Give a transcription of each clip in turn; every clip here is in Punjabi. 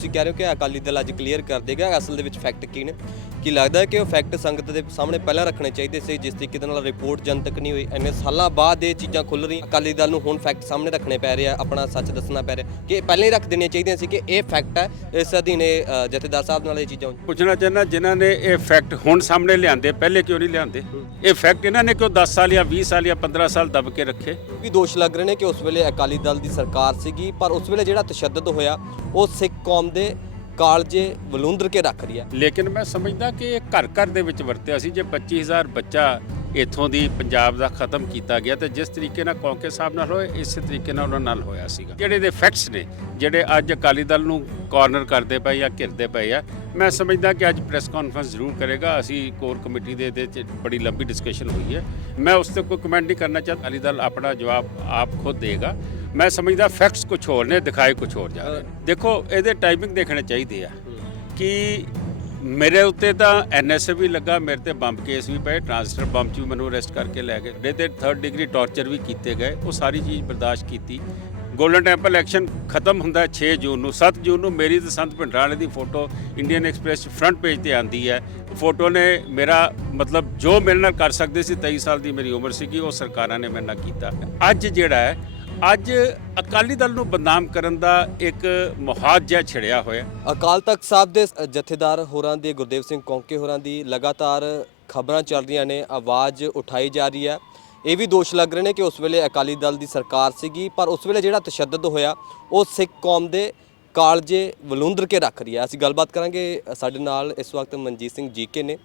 ਤੁਸੀਂ ਕਹਿ ਰਹੇ ਹੋ ਕਿ ਅਕਾਲੀ ਦਲ ਅੱਜ ਕਲੀਅਰ ਕਰ ਦੇਗਾ, ਅਸਲ ਦੇ ਵਿੱਚ ਫੈਕਟ ਕੀ ਨੇ? ਕੀ ਲੱਗਦਾ ਹੈ ਕਿ ਉਹ ਫੈਕਟ ਸੰਗਤ ਦੇ ਸਾਹਮਣੇ ਪਹਿਲਾਂ ਰੱਖਣੇ ਚਾਹੀਦੇ ਸੀ ਜਿਸ ਤਰੀਕੇ ਨਾਲ ਰਿਪੋਰਟ ਜਨਤਕ ਨਹੀਂ ਹੋਈ? ਇੰਨੇ ਸਾਲਾਂ ਬਾਅਦ ਇਹ ਚੀਜ਼ਾਂ ਖੁੱਲ ਰਹੀਆਂ। ਅਕਾਲੀ ਦਲ ਨੂੰ ਹੁਣ ਫੈਕਟ ਸਾਹਮਣੇ ਰੱਖਣੇ ਪੈ ਰਹੇ ਆ ਆਪਣਾ ਸੱਚ ਦੱਸਣਾ ਪੈ ਰਿਹਾ। ਕਿ ਪਹਿਲਾਂ ਹੀ ਰੱਖ ਦੇਣੀਆਂ ਚਾਹੀਦੀਆਂ ਸੀ ਕਿ ਇਹ ਫੈਕਟ ਹੈ ਇਸ ਅਧੀਨੇ ਅ, ਜਥੇਦਾਰ ਸਾਹਿਬ ਨਾਲ ਇਹ ਚੀਜ਼ਾਂ। ਪੁੱਛਣਾ ਚਾਹੁੰਦਾ ਜਿਨ੍ਹਾਂ ਨੇ ਇਹ ਫੈਕਟ ਹੁਣ ਸਾਹਮਣੇ ਲਿਆਂਦੇ ਪਹਿਲੇ ਕਿਉਂ ਨਹੀਂ ਲਿਆਂਦੇ? ਇਹ ਫੈਕਟ ਇਹਨਾਂ ਨੇ ਕਿਉਂ 10 ਸਾਲ ਜਾਂ 20 ਸਾਲ ਜਾਂ 15 ਸਾਲ ਦਬ ਕੇ ਰੱਖੇ? ਵੀ ਦੋਸ਼ ਲੱਗ ਰਹੇ ਨੇ ਕਿ ਉਸ ਵੇਲੇ ਅਕਾਲੀ ਦਲ ਦੀ ਸਰਕਾਰ ਸੀਗੀ ਪਰ ਉਸ ਵੇਲੇ ਜਿਹੜਾ ਤਸ਼ੱਦਦ ਹੋਇਆ ਉਹ ਸਿੱਖ ਕੌਮ ਦੇ ਕਾਲਜੇ ਵਲੂੰਦਰ ਕੇ ਰੱਖ ਰਹੀ ਹੈ। ਲੇਕਿਨ ਮੈਂ ਸਮਝਦਾ ਕਿ ਇਹ ਘਰ ਘਰ ਦੇ ਵਿੱਚ ਵਰਤਿਆ ਸੀ, ਜੇ 25000 ਬੱਚਾ ਇੱਥੋਂ ਦੀ ਪੰਜਾਬ ਦਾ ਖਤਮ ਕੀਤਾ ਗਿਆ ਤੇ ਜਿਸ ਤਰੀਕੇ ਨਾਲ ਕੌਂਕੇ ਸਾਹਿਬ ਨਾਲ ਹੋਏ, ਇਸੇ ਤਰੀਕੇ ਨਾਲ ਉਹਨਾਂ ਨਾਲ ਹੋਇਆ ਸੀਗਾ। ਜਿਹੜੇ ਦੇ ਫੈਕਟਸ ਨੇ, ਜਿਹੜੇ ਅੱਜ ਅਕਾਲੀ ਦਲ ਨੂੰ ਕਾਰਨਰ ਕਰਦੇ ਪਏ ਜਾਂ ਘਿਰਦੇ ਪਏ ਆ, ਮੈਂ ਸਮਝਦਾ ਕਿ ਅੱਜ ਪ੍ਰੈਸ ਕਾਨਫਰੰਸ ਜ਼ਰੂਰ ਕਰੇਗਾ। ਅਸੀਂ ਕੋਰ ਕਮੇਟੀ ਦੇ ਇਹਦੇ 'ਚ ਬੜੀ ਲੰਬੀ ਡਿਸਕਸ਼ਨ ਹੋਈ ਹੈ। ਮੈਂ ਉਸ ਤੇ ਕੋਈ ਕਮੈਂਟ ਨਹੀਂ ਕਰਨਾ ਚਾਹਤਾ ਅਕਾਲੀ ਦਲ ਆਪਣਾ ਜਵਾਬ ਆਪ ਖੁਦ ਦੇਗਾ। ਮੈਂ ਸਮਝਦਾ ਫੈਕਟਸ ਕੁਝ ਹੋਰ ਨੇ ਦਿਖਾਏ ਕੁਝ ਹੋਰ ਜਾ ਰਹੇ ਨੇ। ਦੇਖੋ ਇਹਦੇ ਟਾਈਮਿੰਗ ਦੇਖਣੇ ਚਾਹੀਦੇ ਆ ਕਿ ਮੇਰੇ ਉੱਤੇ ਤਾਂ ਐਨਐਸਏ ਵੀ ਲੱਗਾ ਮੇਰੇ ਤੇ ਬੰਬ ਕੇਸ ਵੀ ਪਏ ਟ੍ਰਾਂਸਫਰ ਬੰਬ ਚ ਵੀ ਮੈਨੂੰ ਅਰੈਸਟ ਕਰਕੇ ਲੈ ਗਏ। ਮੇਰੇ ਤੇ 3rd ਡਿਗਰੀ ਟਾਰਚਰ ਵੀ ਕੀਤੇ ਗਏ ਉਹ ਸਾਰੀ ਚੀਜ਼ ਬਰਦਾਸ਼ਤ ਕੀਤੀ। ਗੋਲਡਨ ਟੈਂਪਲ ਐਕਸ਼ਨ ਖਤਮ ਹੁੰਦਾ ਹੈ 6 ਜੂਨ ਨੂੰ। 7 ਜੂਨ ਨੂੰ ਮੇਰੀ ਤੇ ਸੰਤ ਭਿੰਡਰਾਲੇ ਦੀ photo Indian Express front page ਤੇ ਆਂਦੀ ਹੈ। ਫੋਟੋ ਨੇ ਮੇਰਾ ਮਤਲਬ ਜੋ ਮੇਰੇ ਨਾਲ ਕਰ ਸਕਦੇ ਸੀ 23 ਸਾਲ ਦੀ ਮੇਰੀ ਉਮਰ ਸੀਗੀ ਉਹ ਸਰਕਾਰਾਂ ਨੇ ਮੇਰੇ ਨਾਲ ਕੀਤਾ। ਅੱਜ ਜਿਹੜਾ ਹੈ ਅੱਜ ਅਕਾਲੀ ਦਲ ਨੂੰ ਬਦਨਾਮ ਕਰਨ ਦਾ ਇੱਕ ਮੁਹਾਜ ਜਿਹਾ ਛਿੜਿਆ ਹੋਇਆ। ਅਕਾਲ ਤਖਤ ਸਾਹਿਬ ਦੇ ਜਥੇਦਾਰ ਹੋਰਾਂ ਦੇ, ਗੁਰਦੇਵ ਸਿੰਘ ਕੌਂਕੇ ਹੋਰਾਂ ਦੀ ਲਗਾਤਾਰ ਖਬਰਾਂ ਚੱਲ ਰਹੀਆਂ ਨੇ, ਆਵਾਜ਼ ਉਠਾਈ ਜਾ ਰਹੀ ਹੈ। ਇਹ ਵੀ ਦੋਸ਼ ਲੱਗ ਰਹੇ ਨੇ ਕਿ ਉਸ ਵੇਲੇ ਅਕਾਲੀ ਦਲ ਦੀ ਸਰਕਾਰ ਸੀਗੀ, ਪਰ ਉਸ ਵੇਲੇ ਜਿਹੜਾ ਤਸ਼ੱਦਦ ਹੋਇਆ, ਉਹ ਸਿੱਖ ਕੌਮ ਦੇ ਕਾਲਜੇ ਵਲੂੰਦਰ ਕੇ ਰੱਖ ਰਹੀ ਹੈ। ਅਸੀਂ ਗੱਲਬਾਤ ਕਰਾਂਗੇ ਸਾਡੇ ਨਾਲ ਇਸ ਵਕਤ ਮਨਜੀਤ ਸਿੰਘ ਜੀਕੇ ਨੇ।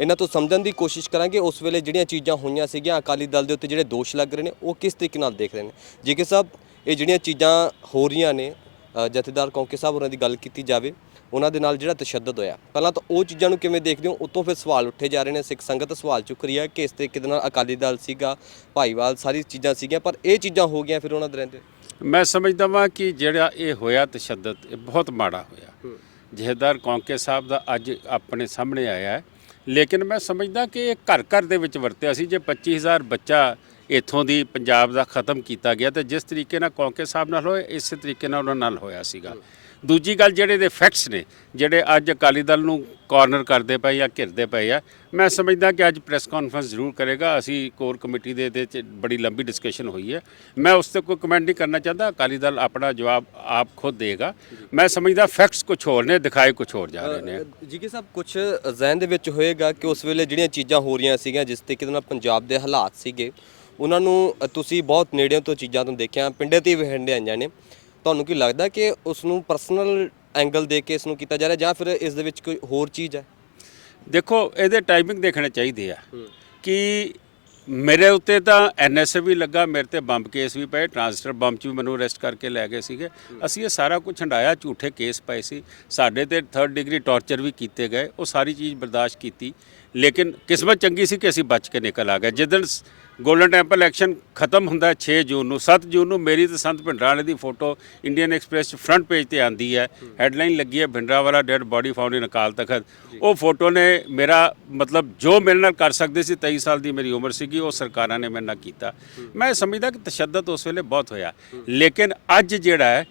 ਇਹਨਾਂ ਤੋਂ ਸਮਝਣ ਦੀ ਕੋਸ਼ਿਸ਼ ਕਰਾਂਗੇ, ਉਸ ਵੇਲੇ ਜਿਹੜੀਆਂ ਚੀਜ਼ਾਂ ਹੋਈਆਂ ਸੀਗੀਆਂ ਅਕਾਲੀ ਦਲ ਦੇ ਉੱਤੇ ਜਿਹੜੇ ਦੋਸ਼ ਲੱਗ ਰਹੇ ਨੇ, ਉਹ ਕਿਸ ਤਰੀਕੇ ਨਾਲ ਦੇਖ ਰਹੇ ਨੇ? ਜੀਕੇ ਸਾਹਿਬ, ਇਹ ਜਿਹੜੀਆਂ ਚੀਜ਼ਾਂ ਹੋ ਰਹੀਆਂ ਨੇ ਜਥੇਦਾਰ ਕੌਂਕੇ ਸਾਹਿਬ ਉਹਨਾਂ ਦੀ ਗੱਲ ਕੀਤੀ ਜਾਵੇ, ਉਹਨਾਂ ਦੇ ਨਾਲ ਜਿਹੜਾ ਤਸ਼ੱਦਦ ਹੋਇਆ, ਪਹਿਲਾਂ ਤਾਂ ਉਹ ਚੀਜ਼ਾਂ ਨੂੰ ਕਿਵੇਂ ਦੇਖਦੇ ਹੋ? ਉਤੋਂ ਫਿਰ ਸਵਾਲ ਉੱਠੇ ਜਾ ਰਹੇ ਨੇ, ਸਿੱਖ ਸੰਗਤ ਸਵਾਲ ਚੁੱਕ ਰਹੀ ਹੈ ਕਿ ਇਸ ਤਰੀਕੇ ਦੇ ਨਾਲ ਅਕਾਲੀ ਦਲ ਸੀਗਾ, ਭਾਈਵਾਲ, ਸਾਰੀ ਚੀਜ਼ਾਂ ਸੀਗੀਆਂ, ਪਰ ਇਹ ਚੀਜ਼ਾਂ ਹੋ ਗਈਆਂ, ਫਿਰ ਉਹਨਾਂ ਦੇ ਰਹਿੰਦੇ ਮੈਂ ਸਮਝਦਾ ਵਾਂ ਕਿ ਜਿਹੜਾ ਇਹ ਹੋਇਆ ਤਸ਼ੱਦਦ ਇਹ ਬਹੁਤ ਮਾੜਾ ਹੋਇਆ। ਜਹੇਦਾਰ ਕੌਂਕੇ ਸਾਹਿਬ ਦਾ ਅੱਜ ਆਪਣੇ ਸਾਹਮਣੇ ਆਇਆ ਹੈ। ਲੇਕਿਨ ਮੈਂ ਸਮਝਦਾ ਕਿ ਇਹ ਘਰ ਘਰ ਦੇ ਵਿੱਚ ਵਰਤਿਆ ਸੀ। ਜੇ 25000 ਬੱਚਾ ਇੱਥੋਂ ਦੀ ਪੰਜਾਬ ਦਾ ਖਤਮ ਕੀਤਾ ਗਿਆ ਤੇ ਜਿਸ ਤਰੀਕੇ ਨਾਲ ਕੌਂਕੇ ਸਾਹਿਬ ਨਾਲ ਹੋਏ ਇਸੇ ਤਰੀਕੇ ਨਾਲ ਉਹਨਾਂ ਨਾਲ ਹੋਇਆ ਸੀਗਾ। ਦੂਜੀ ਗੱਲ ਜਿਹੜੇ ਦੇ ਫੈਕਟਸ ਨੇ, ਜਿਹੜੇ ਅੱਜ ਅਕਾਲੀ ਦਲ ਨੂੰ ਕਾਰਨਰ ਕਰਦੇ ਪਏ ਜਾਂ ਘਿਰਦੇ ਪਏ ਆ, ਮੈਂ ਸਮਝਦਾ ਕਿ ਅੱਜ ਪ੍ਰੈਸ ਕਾਨਫਰੰਸ ਜ਼ਰੂਰ ਕਰੇਗਾ। ਅਸੀਂ ਕੋਰ ਕਮੇਟੀ ਦੇ ਇਹਦੇ 'ਚ ਬੜੀ ਲੰਬੀ ਡਿਸਕਸ਼ਨ ਹੋਈ ਹੈ। ਮੈਂ ਉਸ ਤੇ ਕੋਈ ਕਮੈਂਟ ਨਹੀਂ ਕਰਨਾ ਚਾਹੁੰਦਾ। ਅਕਾਲੀ ਦਲ ਆਪਣਾ ਜਵਾਬ ਆਪ ਖੁਦ ਦੇਗਾ। ਮੈਂ ਸਮਝਦਾ ਫੈਕਟਸ ਕੁਝ ਹੋਰ ਨੇ, ਦਿਖਾਏ ਕੁਝ ਹੋਰ ਜਾ ਰਹੇ ਨੇ। ਜੀ ਜੀਕੇ ਸਾਹਿਬ ਕੁਝ ਜ਼ਹਿਨ ਦੇ ਵਿੱਚ ਹੋਏਗਾ ਕਿ ਉਸ ਵੇਲੇ ਜਿਹੜੀਆਂ ਚੀਜ਼ਾਂ ਹੋ ਰਹੀਆਂ ਸੀਗੀਆਂ, ਜਿਸ ਤਰੀਕੇ ਦੇ ਨਾਲ ਪੰਜਾਬ ਦੇ ਹਾਲਾਤ ਸੀਗੇ, ਉਹਨਾਂ ਨੂੰ ਤੁਸੀਂ ਬਹੁਤ ਨੇੜਿਓਂ ਤੋਂ ਚੀਜ਼ਾਂ ਤੋਂ ਦੇਖਿਆ, ਪਿੰਡੇ ਤੇ ਵੀ ਹੰਡੇ ਆਈਆਂ ਨੇ। ਤੁਹਾਨੂੰ ਕੀ ਲੱਗਦਾ ਕਿ ਉਸ ਨੂੰ ਪਰਸਨਲ ਐਂਗਲ ਦੇ ਕੇ ਇਸ ਨੂੰ ਕੀਤਾ ਜਾ ਰਿਹਾ ਜਾਂ ਫਿਰ ਇਸ ਦੇ ਵਿੱਚ ਕੋਈ ਹੋਰ ਚੀਜ਼ ਹੈ? ਦੇਖੋ ਇਹਦੇ ਟਾਈਮਿੰਗ ਦੇਖਣੇ ਚਾਹੀਦੇ ਆ ਕਿ ਮੇਰੇ ਉੱਤੇ ਤਾਂ ਐਨਐਸਏ ਵੀ ਲੱਗਾ ਮੇਰੇ ਤੇ ਬੰਬ ਕੇਸ ਵੀ ਪਏ ਟ੍ਰਾਂਸਫਰ ਬੰਬ ਚ ਵੀ ਮੈਨੂੰ ਅਰੈਸਟ ਕਰਕੇ ਲੈ ਗਏ ਸੀਗੇ। ਅਸੀਂ ਇਹ ਸਾਰਾ ਕੁਝ ਹੰਡਾਇਆ ਝੂਠੇ ਕੇਸ ਪਏ ਸੀ। ਸਾਡੇ ਤੇ 3rd ਡਿਗਰੀ ਟਾਰਚਰ ਵੀ ਕੀਤੇ ਗਏ ਉਹ ਸਾਰੀ ਚੀਜ਼ ਬਰਦਾਸ਼ਤ ਕੀਤੀ। ਲੇਕਿਨ ਕਿਸਮਤ ਚੰਗੀ ਸੀ ਕਿ ਅਸੀਂ ਬਚ ਕੇ ਨਿਕਲ ਆ ਗਏ। ਜਿੱਦਣ ਗੋਲਡਨ ਟੈਂਪਲ ਐਕਸ਼ਨ ਖਤਮ ਹੁੰਦਾ ਹੈ 6 ਜੂਨ ਨੂੰ। 7 ਜੂਨ ਨੂੰ ਮੇਰੀ ਤੇ ਸੰਤ ਭਿੰਡਰਾਲੇ ਦੀ photo Indian Express front page ਤੇ ਆਂਦੀ ਹੈ। ਹੈਡਲਾਈਨ ਲੱਗੀ ਹੈ, Bhindranwala dead body found in Akal Takht. ਉਹ ਫੋਟੋ ਨੇ ਮੇਰਾ ਮਤਲਬ ਜੋ ਮੇਰੇ ਨਾਲ ਕਰ ਸਕਦੇ ਸੀ 23 ਸਾਲ ਦੀ ਮੇਰੀ ਉਮਰ ਸੀਗੀ, ਉਹ ਸਰਕਾਰਾਂ ਨੇ ਮੇਰੇ ਨਾਲ ਕੀਤਾ। ਮੈਂ ਸਮਝਦਾ ਕਿ ਤਸ਼ੱਦਦ ਉਸ ਵੇਲੇ ਬਹੁਤ ਹੋਇਆ। ਲੇਕਿਨ ਅੱਜ ਜਿਹੜਾ ਹੈ,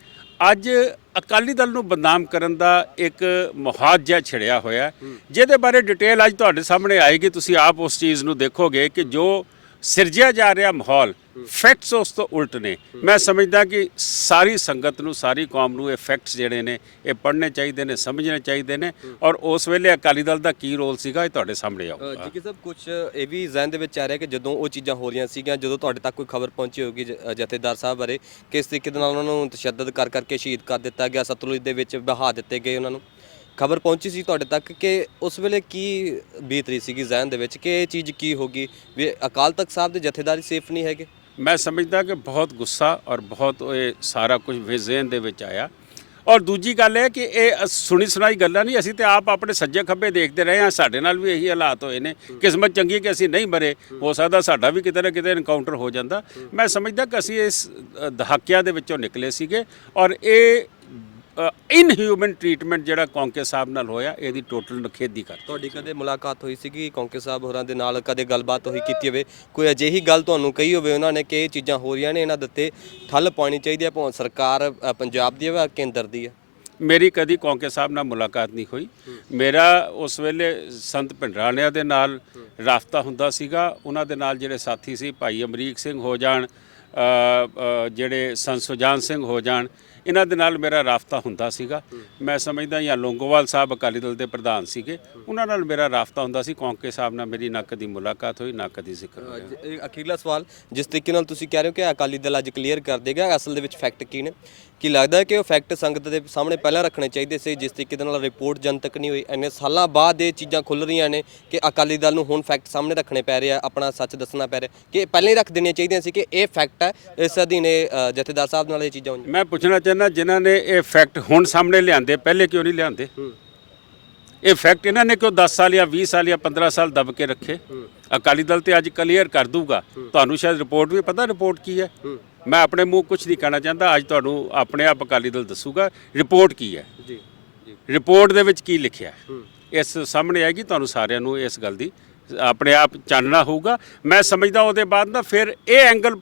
ਅੱਜ ਅਕਾਲੀ ਦਲ ਨੂੰ ਬਦਨਾਮ ਕਰਨ ਦਾ ਇੱਕ ਮੁਹਾਜਾ ਛਿੜਿਆ ਹੋਇਆ ਜਿਹਦੇ ਬਾਰੇ ਡਿਟੇਲ ਅੱਜ ਤੁਹਾਡੇ ਸਾਹਮਣੇ ਆਏਗੀ। ਤੁਸੀਂ ਆਪ ਉਸ ਚੀਜ਼ ਨੂੰ ਦੇਖੋਗੇ ਕਿ ਜੋ ਸਿਰਜਿਆ ਜਾ ਰਿਹਾ ਮਾਹੌਲ ਫੈਕਟਸ ਉਸ ਤੋਂ ਉਲਟ ਨੇ। ਮੈਂ ਸਮਝਦਾ ਕਿ ਸਾਰੀ ਸੰਗਤ ਨੂੰ, ਸਾਰੀ ਕੌਮ ਨੂੰ ਇਹ ਫੈਕਟਸ ਜਿਹੜੇ ਨੇ, ਇਹ ਪੜ੍ਹਨੇ ਚਾਹੀਦੇ ਨੇ, ਸਮਝਣੇ ਚਾਹੀਦੇ ਨੇ। ਔਰ ਉਸ ਵੇਲੇ ਅਕਾਲੀ ਦਲ ਦਾ ਕੀ ਰੋਲ ਸੀਗਾ, ਇਹ ਤੁਹਾਡੇ ਸਾਹਮਣੇ ਆਊਗਾ। ਜੀਕੇ ਸਾਹਿਬ ਕੁਝ ਇਹ ਵੀ ਜ਼ਹਿਨ ਦੇ ਵਿੱਚ ਆ ਰਿਹਾ ਕਿ ਜਦੋਂ ਉਹ ਚੀਜ਼ਾਂ ਹੋ ਰਹੀਆਂ ਸੀਗੀਆਂ, ਜਦੋਂ ਤੁਹਾਡੇ ਤੱਕ ਕੋਈ ਖਬਰ ਪਹੁੰਚੀ ਹੋਗੀ ਜਥੇਦਾਰ ਸਾਹਿਬ ਬਾਰੇ, ਕਿਸ ਤਰੀਕੇ ਦੇ ਨਾਲ ਉਹਨਾਂ ਨੂੰ ਤਸ਼ੱਦਦ ਕਰ ਕਰਕੇ ਸ਼ਹੀਦ ਕਰ ਦਿੱਤਾ ਗਿਆ, ਸਤਲੁਜ ਦੇ ਵਿੱਚ ਬਹਾ ਦਿੱਤੇ ਗਏ ਉਹਨਾਂ ਨੂੰ? ਖਬਰ ਪਹੁੰਚੀ ਸੀ ਤੁਹਾਡੇ ਤੱਕ ਕਿ ਉਸ ਵੇਲੇ ਕੀ ਬੀਤ ਰਹੀ ਸੀਗੀ ਜ਼ਹਿਨ ਦੇ ਵਿੱਚ ਕਿ ਇਹ ਚੀਜ਼ ਕੀ ਹੋਗੀ ਵੀ ਅਕਾਲ ਤਖਤ ਸਾਹਿਬ ਦੇ ਜਥੇਦਾਰੀ ਸੇਫ ਨਹੀਂ ਹੈਗੇ? ਮੈਂ ਸਮਝਦਾ ਕਿ ਬਹੁਤ ਗੁੱਸਾ ਔਰ ਬਹੁਤ ਇਹ ਸਾਰਾ ਕੁਝ ਵਿਜ਼ਨ ਦੇ ਵਿੱਚ ਆਇਆ। ਔਰ ਦੂਜੀ ਗੱਲ ਇਹ ਕਿ ਇਹ ਸੁਣੀ ਸੁਣਾਈ ਗੱਲਾਂ ਨਹੀਂ ਅਸੀਂ ਤੇ ਆਪ ਆਪਣੇ ਸੱਜੇ ਖੱਬੇ ਦੇਖਦੇ ਰਹੇ ਹਾਂ ਸਾਡੇ ਨਾਲ ਵੀ ਇਹੀ ਹਾਲਾਤ ਹੋਏ ਨੇ। ਕਿਸਮਤ ਚੰਗੀ ਕਿ ਅਸੀਂ ਨਹੀਂ ਮਰੇ ਹੋ। ਸਕਦਾ ਸਾਡਾ ਵੀ ਕਿਤੇ ਨਾ ਕਿਤੇ ਐਨਕਾਊਂਟਰ ਹੋ ਜਾਂਦਾ। ਮੈਂ ਸਮਝਦਾ ਕਿ ਅਸੀਂ ਇਸ ਦਹਾਕਿਆਂ ਦੇ ਵਿੱਚੋਂ ਨਿਕਲੇ ਸੀਗੇ ਔਰ ਇਹ ਇਨਹਿਊਮਨ ਟ੍ਰੀਟਮੈਂਟ ਜਿਹੜਾ ਕੌਂਕੇ ਸਾਹਿਬ ਨਾਲ ਹੋਇਆ ਇਹਦੀ ਟੋਟਲ ਨਖੇਦੀ ਕਰ ਤੁਹਾਡੀ ਕਦੇ ਮੁਲਾਕਾਤ ਹੋਈ ਸੀਗੀ ਕੌਂਕੇ ਸਾਹਿਬ ਹੋਰਾਂ ਦੇ ਨਾਲ ਕਦੇ ਗੱਲਬਾਤ ਹੋਈ ਕੀਤੀ ਹੋਵੇ? ਕੋਈ ਅਜਿਹੀ ਗੱਲ ਤੁਹਾਨੂੰ ਕਹੀ ਹੋਵੇ ਉਹਨਾਂ ਨੇ ਕਿ ਇਹ ਚੀਜ਼ਾਂ ਹੋ ਰਹੀਆਂ ਨੇ ਇਹਨਾਂ ਦੇ ਉੱਤੇ ਠੱਲ ਪਾਉਣੀ ਚਾਹੀਦੀ ਹੈ ਭਾਵੇਂ ਸਰਕਾਰ ਪੰਜਾਬ ਦੀ ਹੈ ਜਾਂ ਕੇਂਦਰ ਦੀ ਹੈ? ਮੇਰੀ ਕਦੀ ਕੌਂਕੇ ਸਾਹਿਬ ਨਾਲ ਮੁਲਾਕਾਤ ਨਹੀਂ ਹੋਈ। ਮੇਰਾ ਉਸ ਵੇਲੇ ਸੰਤ ਭਿੰਡਰਾਣਿਆਂ ਦੇ ਨਾਲ ਰਾਫਤਾ ਹੁੰਦਾ ਸੀਗਾ। ਉਹਨਾਂ ਦੇ ਨਾਲ ਜਿਹੜੇ ਸਾਥੀ ਸੀ ਭਾਈ ਅਮਰੀਕ ਸਿੰਘ ਹੋ ਜਾਣ ਜਿਹੜੇ ਸੰਤ ਸੁਜਾਨ ਸਿੰਘ ਹੋ ਜਾਣ ਇਹਨਾਂ ਦੇ ਨਾਲ ਮੇਰਾ ਰਾਫਤਾ ਹੁੰਦਾ ਸੀਗਾ। ਮੈਂ ਸਮਝਦਾ ਜਾਂ ਲੋਂਗੋਵਾਲ ਸਾਹਿਬ ਅਕਾਲੀ ਦਲ ਦੇ ਪ੍ਰਧਾਨ ਸੀਗੇ। ਉਹਨਾਂ ਨਾਲ ਮੇਰਾ ਰਾਫਤਾ ਹੁੰਦਾ ਸੀ। ਕੌਂਕੇ ਸਾਹਿਬ ਨਾਲ ਮੇਰੀ ਨਾ ਕਦੀ ਮੁਲਾਕਾਤ ਹੋਈ ਨਾ ਕਦੀ ਜ਼ਿਕਰ ਹੋਇਆ। ਇਹ ਅਖੀਰਲਾ ਸਵਾਲ ਜਿਸ ਤਰੀਕੇ ਨਾਲ ਤੁਸੀਂ ਕਹਿ ਰਹੇ ਹੋ ਕਿ ਅਕਾਲੀ ਦਲ ਅੱਜ ਕਲੀਅਰ ਕਰ ਦੇਗਾ ਅਸਲ ਦੇ ਵਿੱਚ ਫੈਕਟ ਕੀ ਨੇ? ਕੀ ਲੱਗਦਾ ਹੈ ਕਿ ਉਹ ਫੈਕਟ ਸੰਗਤ ਦੇ ਸਾਹਮਣੇ ਪਹਿਲਾਂ ਰੱਖਣੇ ਚਾਹੀਦੇ ਸੀ ਜਿਸ ਤਰੀਕੇ ਦੇ ਨਾਲ ਰਿਪੋਰਟ ਜਨਤਕ ਨਹੀਂ ਹੋਈ? ਇੰਨੇ ਸਾਲਾਂ ਬਾਅਦ ਇਹ ਚੀਜ਼ਾਂ ਖੁੱਲ ਰਹੀਆਂ ਨੇ ਕਿ ਅਕਾਲੀ ਦਲ ਨੂੰ ਹੁਣ ਫੈਕਟ ਸਾਹਮਣੇ ਰੱਖਣੇ ਪੈ ਰਹੇ ਆ ਆਪਣਾ ਸੱਚ ਦੱਸਣਾ ਪੈ ਰਿਹਾ। ਕਿ ਪਹਿਲਾਂ ਹੀ ਰੱਖ ਦੇਣੀਆਂ ਚਾਹੀਦੀਆਂ ਸੀ ਕਿ ਇਹ ਫੈਕਟ ਹੈ ਇਸ ਅਧੀਨੇ ਜਥੇਦਾਰ ਸਾਹਿਬ ਨਾਲ ਇਹ ਚੀਜ਼ਾਂ ਹੋਈਆਂ ਮੈਂ ਪੁੱਛਣਾ ਚਾਹੁੰਦਾ ਜਿਨ੍ਹਾਂ ਨੇ ਇਹ ਫੈਕਟ ਹੁਣ ਸਾਹਮਣੇ ਲਿਆਂਦੇ ਪਹਿਲੇ ਕਿਉਂ ਨਹੀਂ ਲਿਆਂਦੇ? ਇਹ ਫੈਕਟ ਇਹਨਾਂ ਨੇ ਕਿਉਂ 10 ਸਾਲ ਜਾਂ 20 ਸਾਲ ਜਾਂ 15 ਸਾਲ ਦਬ ਕੇ ਰੱਖੇ? ਅਕਾਲੀ ਦਲ ਤੇ ਅੱਜ ਕਲੀਅਰ ਕਰ ਦੂਗਾ। ਤੁਹਾਨੂੰ ਸ਼ਾਇਦ ਰਿਪੋਰਟ ਵੀ ਪਤਾ ਰਿਪੋਰਟ ਕੀ ਹੈ? ਮੈਂ ਆਪਣੇ ਮੂੰਹ ਕੁਝ ਨਹੀਂ ਕਹਿਣਾ ਚਾਹੁੰਦਾ ਅੱਜ ਤੁਹਾਨੂੰ ਆਪਣੇ ਆਪ ਅਕਾਲੀ ਦਲ ਦੱਸੂਗਾ ਰਿਪੋਰਟ ਕੀ ਹੈ? ਜੀ ਰਿਪੋਰਟ ਦੇ ਵਿੱਚ ਕੀ ਲਿਖਿਆ? ਇਸ ਸਾਹਮਣੇ ਆਏਗੀ ਤੁਹਾਨੂੰ ਸਾਰਿਆਂ ਨੂੰ ਇਸ ਗੱਲ ਦੀ। ਆਪਣੇ ਆਪ ਚਾਨਣਾ ਹੋਊਗਾ। ਮੈਂ ਸਮਝਦਾ ਉਹਦੇ ਬਾਅਦ ਨਾ ਫਿਰ ਇਹ ਐਂਗਲ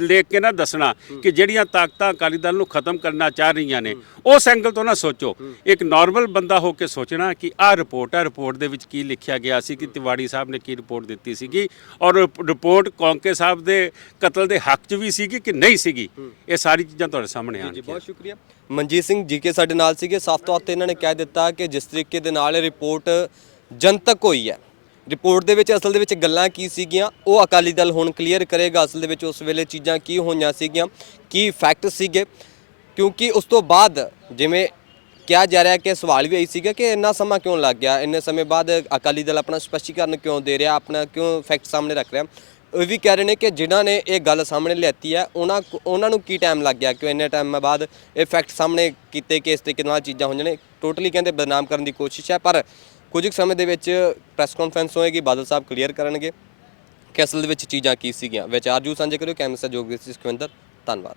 ਲੈ ਕੇ ਨਾ ਦੱਸਣਾ ਕਿ ਜਿਹੜੀਆਂ ਤਾਕਤਾਂ ਅਕਾਲੀ ਦਲ ਨੂੰ ਖਤਮ ਕਰਨਾ ਚਾਹ ਰਹੀਆਂ ਨੇ ਉਸ ਐਂਗਲ ਤੋਂ ਨਾ ਸੋਚੋ। ਇੱਕ ਨਾਰਮਲ ਬੰਦਾ ਹੋ ਕੇ ਸੋਚਣਾ ਕਿ ਆਹ ਰਿਪੋਰਟ ਹੈ ਰਿਪੋਰਟ ਦੇ ਵਿੱਚ ਕੀ ਲਿਖਿਆ ਗਿਆ ਸੀ ਕਿ ਤਿਵਾੜੀ ਸਾਹਿਬ ਨੇ ਕੀ ਰਿਪੋਰਟ ਦਿੱਤੀ ਸੀਗੀ ਔਰ ਰਿਪੋਰਟ ਕੌਂਕੇ ਸਾਹਿਬ ਦੇ ਕਤਲ ਦੇ ਹੱਕ 'ਚ ਵੀ ਸੀਗੀ ਕਿ ਨਹੀਂ ਸੀਗੀ? ਇਹ ਸਾਰੀ ਚੀਜ਼ਾਂ ਤੁਹਾਡੇ ਸਾਹਮਣੇ ਜੀ ਆਣਗੀਆਂ। ਬਹੁਤ ਸ਼ੁਕਰੀਆ। ਮਨਜੀਤ ਸਿੰਘ ਜੀ ਕੇ ਸਾਡੇ ਨਾਲ ਸੀਗੇ। ਸਾਫ਼ ਤੌਰ ਤੇ ਇਹਨਾਂ ਨੇ ਕਹਿ ਦਿੱਤਾ ਕਿ ਜਿਸ ਤਰੀਕੇ ਦੇ ਨਾਲ ਇਹ ਰਿਪੋਰਟ ਜਨਤਕ ਹੋਈ ਹੈ ਰਿਪੋਰਟ ਦੇ ਵਿੱਚ ਅਸਲ ਦੇ ਵਿੱਚ ਗੱਲਾਂ ਕੀ ਸੀਗੀਆਂ, ਉਹ ਅਕਾਲੀ ਦਲ ਹੁਣ ਕਲੀਅਰ ਕਰੇਗਾ ਅਸਲ ਦੇ ਵਿੱਚ ਉਸ ਵੇਲੇ ਚੀਜ਼ਾਂ ਕੀ ਹੋਈਆਂ ਸੀਗੀਆਂ, ਕੀ ਫੈਕਟ ਸੀਗੇ, ਕਿਉਂਕਿ ਉਸ ਤੋਂ ਬਾਅਦ ਜਿਵੇਂ ਕਿਹਾ ਜਾ ਰਿਹਾ ਕਿ ਸਵਾਲ ਵੀ ਆਈ ਸੀਗਾ ਕਿ ਇੰਨਾ ਸਮਾਂ ਕਿਉਂ ਲੱਗ ਗਿਆ, ਇੰਨੇ ਸਮੇਂ ਬਾਅਦ ਅਕਾਲੀ ਦਲ ਆਪਣਾ ਸਪਸ਼ਟੀਕਰਨ ਕਿਉਂ ਦੇ ਰਿਹਾ, ਆਪਣਾ ਕਿਉਂ ਫੈਕਟ ਸਾਹਮਣੇ ਰੱਖ ਰਿਹਾ। ਇਹ ਵੀ ਕਹਿ ਰਹੇ ਨੇ ਕਿ ਜਿਨ੍ਹਾਂ ਨੇ ਇਹ ਗੱਲ ਸਾਹਮਣੇ ਲਿਆਤੀ ਹੈ, ਉਹਨਾਂ ਉਹਨਾਂ ਨੂੰ ਕੀ ਟਾਈਮ ਲੱਗ ਗਿਆ ਕਿ ਇੰਨੇ ਟਾਈਮ ਬਾਅਦ ਇਹ ਫੈਕਟ ਸਾਹਮਣੇ ਕੀਤੇ ਕਿ ਇਸ ਤਰੀਕੇ ਨਾਲ ਚੀਜ਼ਾਂ ਹੋਈਆਂ ਨੇ। ਟੋਟਲੀ ਕਹਿੰਦੇ ਬਦਨਾਮ ਕਰਨ ਦੀ ਕੋਸ਼ਿਸ਼ ਹੈ, ਪਰ ਕੁਝ ਕੁ ਸਮੇਂ ਦੇ ਵਿੱਚ ਪ੍ਰੈਸ ਕਾਨਫਰੰਸ ਹੋਏਗੀ, ਬਾਦਲ ਸਾਹਿਬ ਕਲੀਅਰ ਕਰਨਗੇ ਕਿ ਅਸਲ ਦੇ ਵਿੱਚ ਚੀਜ਼ਾਂ ਕੀ ਸੀਗੀਆਂ ਵਿਚਾਰ ਜੂ ਸਾਂਝੇ ਕਰਿਓ ਕੈਮਰਾ ਜੋਗੇਸ਼ ਸਿਕਵਿੰਦਰ ਧੰਨਵਾਦ।